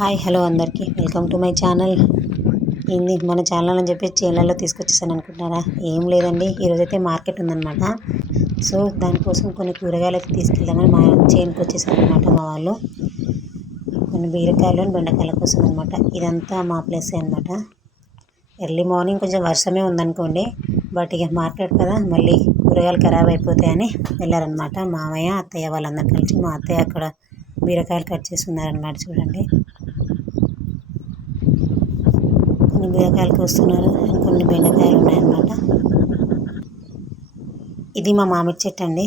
Hi hello అందరికీ. Welcome to my channel. ఏంది మన ఛానల్ అని చెప్పి చేనులలో తీసుకొచ్చేసాను అనుకుంటున్నారా? ఏం లేదండి. ఈరోజైతే మార్కెట్ ఉందన్నమాట. సో దానికోసం కొన్ని కూరగాయలు అయితే తీసుకెళ్దామని మా చేనుకు వచ్చేసారు అనమాట మా వాళ్ళు. కొన్ని బీరకాయలు బెండకాయల కోసం అనమాట ఇదంతా మా ప్లేసే అనమాట ఎర్లీ మార్నింగ్ కొంచెం వర్షమే ఉందనుకోండి. బట్ ఇక మార్కెట్ కదా మళ్ళీ కూరగాయలు ఖరాబ్ అయిపోతాయని వెళ్ళారనమాట మామయ్య అత్తయ్య వాళ్ళందరూ కలిసి మా అత్తయ్య అక్కడ బీరకాయలు కట్ చేసి ఉన్నారనమాట చూడండి. కొన్ని బీరకాయలు కోస్తున్నారు కొన్ని బెండకాయలు ఉన్నాయన్నమాట ఇది మా మామిడి చెట్టు అండి.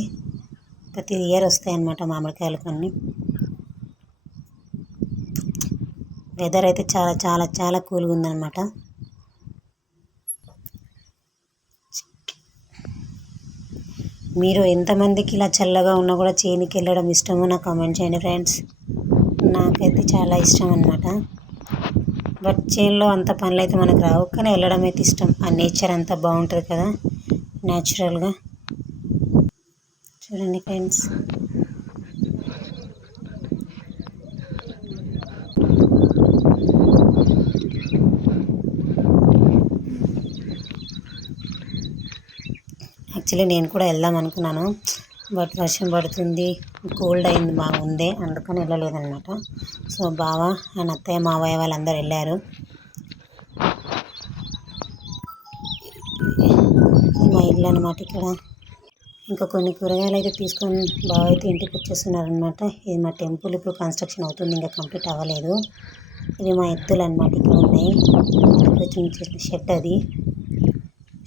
ప్రతి ఇయర్ వస్తాయి అన్నమాట మామిడికాయలు కొన్ని. వెదర్ అయితే చాలా చాలా చాలా కూల్గా ఉందన్నమాట. మీరు ఎంతమందికి ఇలా చల్లగా ఉన్నా కూడా చేనికి వెళ్ళడం ఇష్టమో నాకు కామెంట్ చేయండి ఫ్రెండ్స్ నాకైతే చాలా ఇష్టం అనమాట బట్ చేనులో అంత పనులు అయితే మనకు రావు. కానీ వెళ్ళడం అయితే ఇష్టం. ఆ నేచర్ అంతా బాగుంటుంది కదా. న్యాచురల్గా చూడండి ఫ్రెండ్స్ యాక్చువల్లీ నేను కూడా వెళ్దాం అనుకున్నాను. బట్ వర్షం పడుతుంది కోల్డ్ అయింది బాగుంది అందుకని వెళ్ళలేదన్నమాట. సో బావ ఆయన అత్తయ్య మావయ్య వాళ్ళందరూ వెళ్ళారు. మా ఇల్లు అనమాట ఇక్కడ. ఇంకా కొన్ని కూరగాయలు అయితే తీసుకొని బాగా అయితే ఇంటికి వచ్చేస్తున్నారనమాట ఇది మా టెంపుల్ ఇప్పుడు కన్స్ట్రక్షన్ అవుతుంది ఇంకా కంప్లీట్ అవ్వలేదు. ఇది మా ఎత్తులు అనమాట ఇక్కడ ఉన్నాయి. చిన్న షెడ్ అది.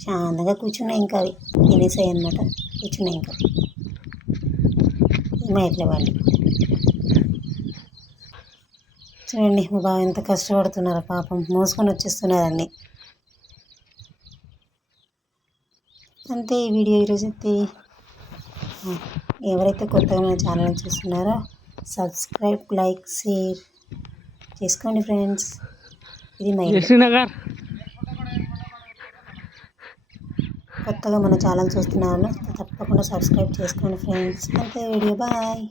శాంతంగా కూర్చున్నాయి ఇంకా అవి. తినేసాయి అనమాట కూర్చున్నాయి ఇంకా. మా వాళ్ళు. చూడండి మా బావ ఎంత కష్టపడుతున్నారు పాపం. మోసుకొని వచ్చేస్తున్నారు అంతే ఈ వీడియో ఈరోజు అయితే. ఎవరైతే కొత్తగా మన ఛానల్ చూస్తున్నారో సబ్స్క్రైబ్ లైక్ షేర్ చేసుకోండి ఫ్రెండ్స్. ఇది మై కొత్తగా మన ఛానల్ చూస్తున్నాను తప్పకుండా సబ్స్క్రైబ్ చేసుకోండి ఫ్రెండ్స్ అంతే వీడియో బాయ్